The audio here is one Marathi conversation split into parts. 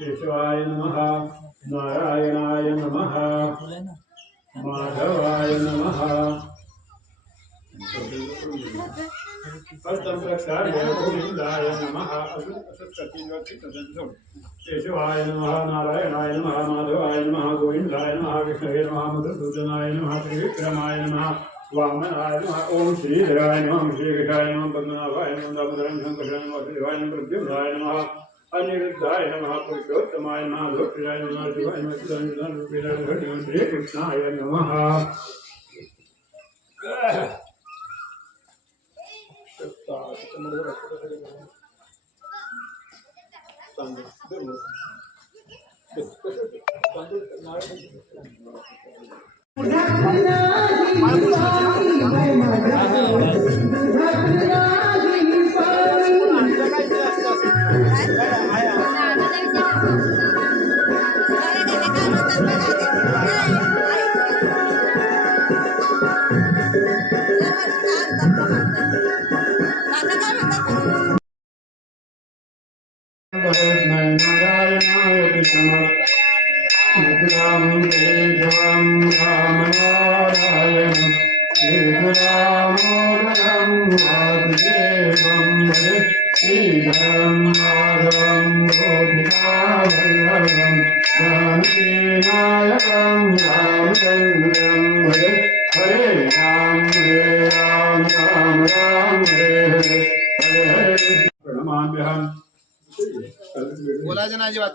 केशवाय नमः नारायणाय नमः माधवाय नमः गोविंदाय नमः केशवाय नमः नारायणाय नमः माधवाय नमः गोविंदाय नमः विष्णवे नमः मधुसूदनाय नमः त्रिविक्रमाय नमः वामनाय नमः ओम श्रीधराय नमः श्रीकृष्णाय नमः पद्मनाभाय नमः दामोदराय नमः शंकराय नमः वासुदेवाय नमः प्रद्युम्नाय नमः अनिरुद्धाय नमः पुरुषोत्तमाय नमः लोकप्रियाय नमः शिवाय नमः श्रीकृष्णाय नमः नारायणाय कृष्ण राम रामनारायण श्रीरामोदरं वासुदेवं भजे श्रीधरं माधवं गोपिकावल्लभं जानकीनायकं रामचन्द्रं भजे हरे राम राम राम हरे हरे हरे हरे प्रणमाम्यहम् बोलायचं नाही अजिबात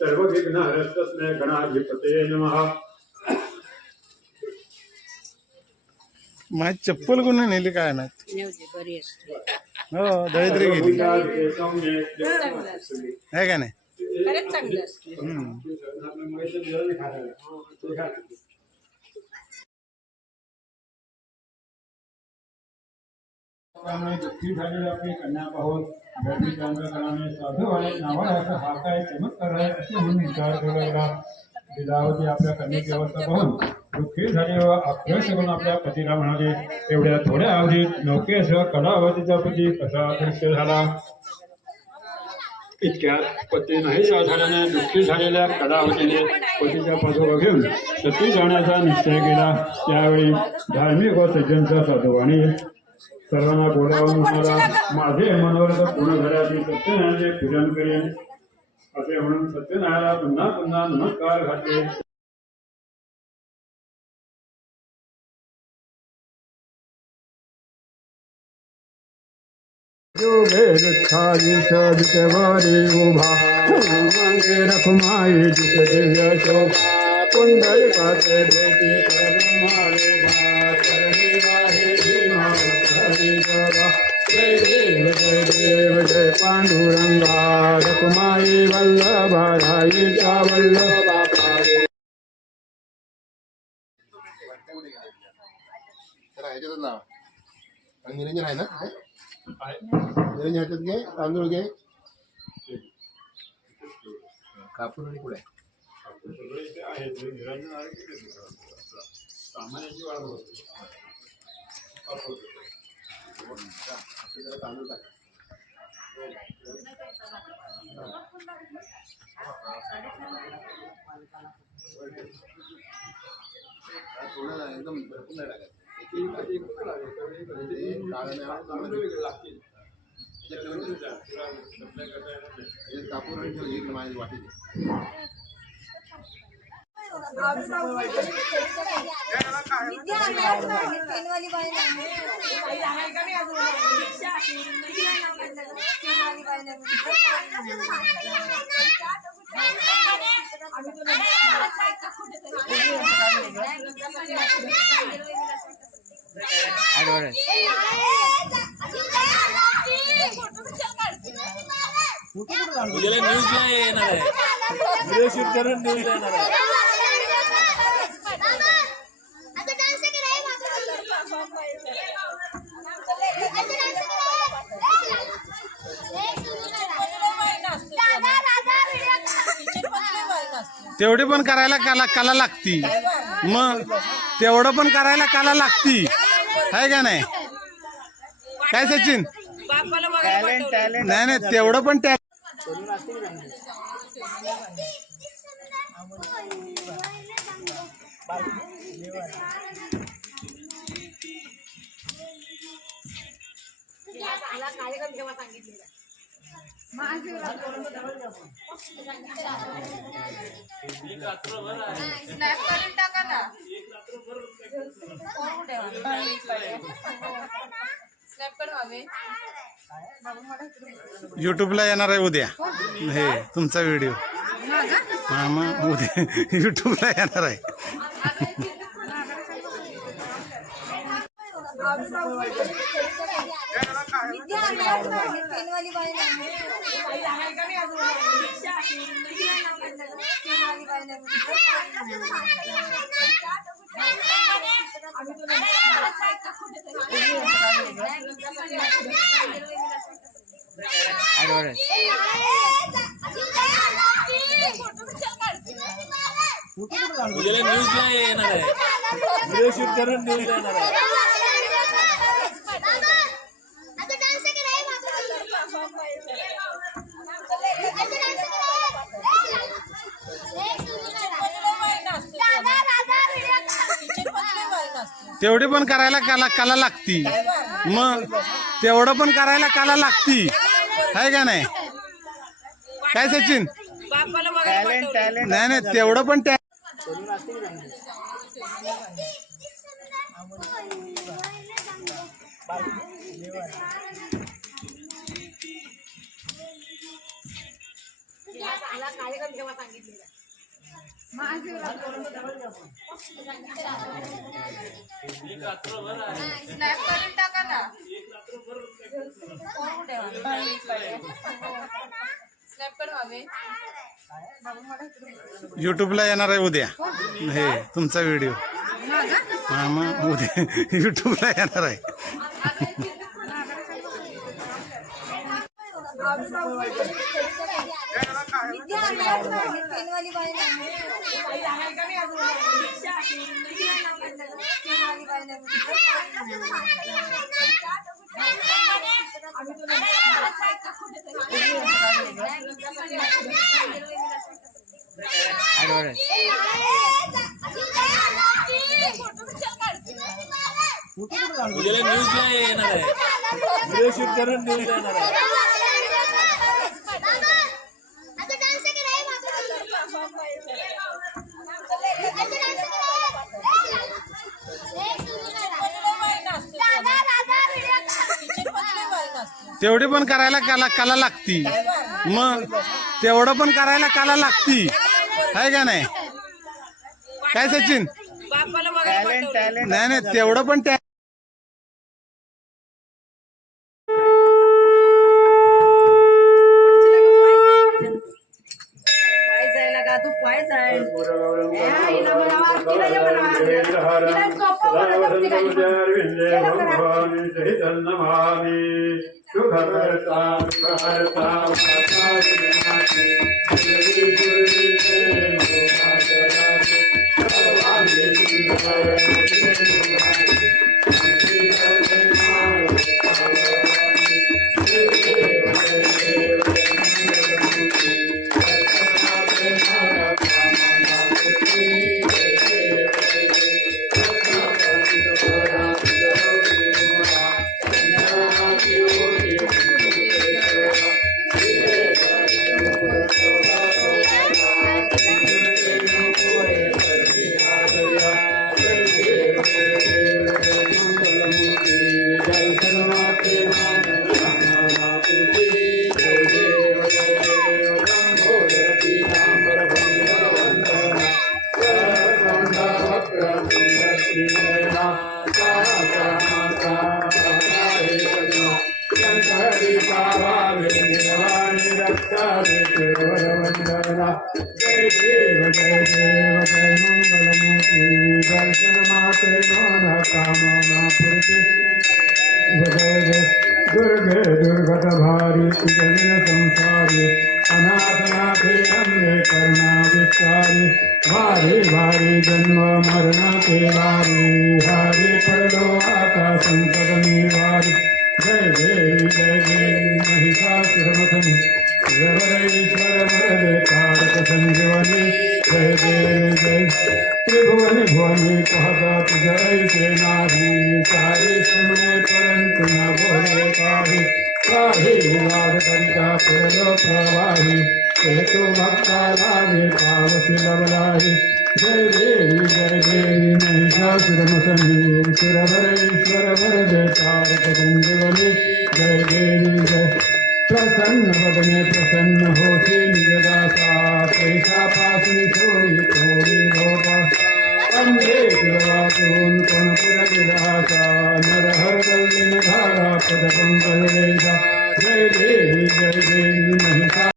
सर्वविघ्नहरस्तस्मै गणाधिपतये नमः माझी चप्पल कोणी नेली काय नाही हो दरिद्री गेली आहे का नाही दुःखी झालेली आपली कन्या पाहून गर्दीकांनी साधू आणि नावा असा हा काय चमत्कार आहे असे म्हणून विचार करू लागला. लीलावती आपल्या कन्येची अवस्था पाहून दुःखी झाले व आक्रोश करून आपल्या पतीला म्हणाले, एवढ्या थोड्या अवधीत नौकेसह कलावतीचा पती कसा अदृश्य झाला. इतक्यात पती नाही झाल्याने दुःखी झालेल्या कलावतीने पतीच्या पाठोपाठ घेऊन सती जाण्याचा निश्चय केला. त्यावेळी धार्मिक व सज्जनचा साधूवाणी सर्वांना बोलावून म्हणाला, माझे मनोरथ पूर्ण झाल्याचे सत्यनारायणाचे पूजन करेन असे म्हणून सत्यनारायणाला पुन्हा पुन्हा नमस्कार घातले. योगे दुःखाजी सदितवारी उभा मांगे रखमाई जित दिव्य शोभा पुंडलिकाचे भेटी करमाले भात वाहे भीमा हरी बाबा जय देव जय पांडुरंगा रखमाई वल्लभा राईचा वल्लभा पारे. निरंजन आहे ना निरंजन ह्याच्यात घे तांदूळ घे कापूर आणि कुठे तांदूळ टाक थोडं एकदम भरपूर नाही टाकायचं. कापूर आणि ठेवली माझी वाटी उद्याला न्यूजला येणार आहे. तेवढी पण करायला कला लागती, मग तेवढं पण करायला कला लागती, आहे का नाही? काय सचिन? नाही तेवढं पण युट्यूबला येणार आहे उद्या हे तुमचा व्हिडिओ. हा मग उद्या युट्यूबला येणार आहे. न्यूजला येणार आहे, व्हिडिओ शूट करून न्यूजला येणार आहे. तेवढी पण करायला कला लागती, मग तेवढं पण करायला कला लागती, आहे का नाही? काय सचिन? नाही तेवढं पण युट्यूबला येणार आहे उद्या हे तुमचा व्हिडिओ. हा मग उद्या युट्यूबला येणार आहे. उद्याला न्यूजला येणार आहे, व्हिडिओ शूट करून न्यूजला येणार आहे. तेवढी पण करायला कला लागती, मग तेवढं पण करायला कला लागती, आहे का नाही? काय सचिन? नाही तेवढं पण जय देव जय मंगलमूर्ति दर्शन मात्रे माना कामना पूर्ति जय जय दुर्गे दुर्गत भारी जन संसारी अनाथनाथे अम्बे करुणा विस्तारी भारी भारी जन्म मरण के वारी हारी पड़लो आता संकट निवारी जय देवी महिषासुरमर्दिनी ईश्वर वरदे तारक संजीवनी जय देवी जय त्रिभुवनि भुवनि कहता जय से नारी सारी सुमने परंतु न बोले पाही पाही विवाद करिता पुरलो प्रवाही हेतु भक्ता लागे पावसी लवलाही जय देवी महिषासुरमर्दिनी ईश्वर वरदे तारक संजीवनी जय देवी जय प्रसन्न वदने प्रसन्न होते निजदासा तैसा पासनी थोड़ी थोड़ी लोका अंधे दिलवातून कोणपुर विलासा नर हर गल्लीन धारा पद पंकज जय देवी महिषा